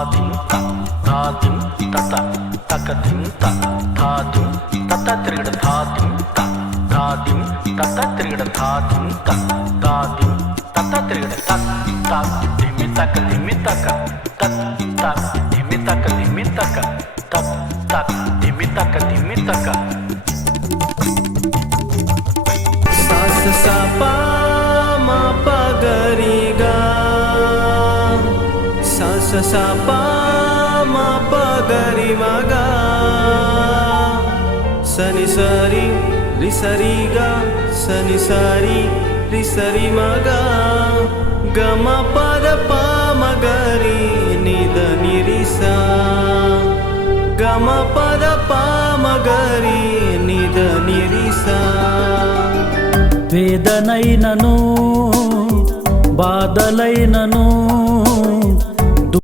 ధాదిం త ధాదిం తత తకదిం త ధాదిం తత త్రిగడ ధాదిం త ధాదిం తత త్రిగడ ధాదిం త ధాదిం తత త్రిగడ తత్ తత్ ధిమి తక తత్ తత్ ధిమి తక తత్ తత్ ధిమి తక సాస సా పా మా ప గ రి గా సాస సా పా మా ప గ రి మ గా సని సరి రి సరి గా సని సరి రి సరి మ గా గ మ ప ద ప మ గ రి ని ద ని రి సా గ మ ప ద ప మ గ రి ని ద ని రి సా వేదనైనను బాధలైనను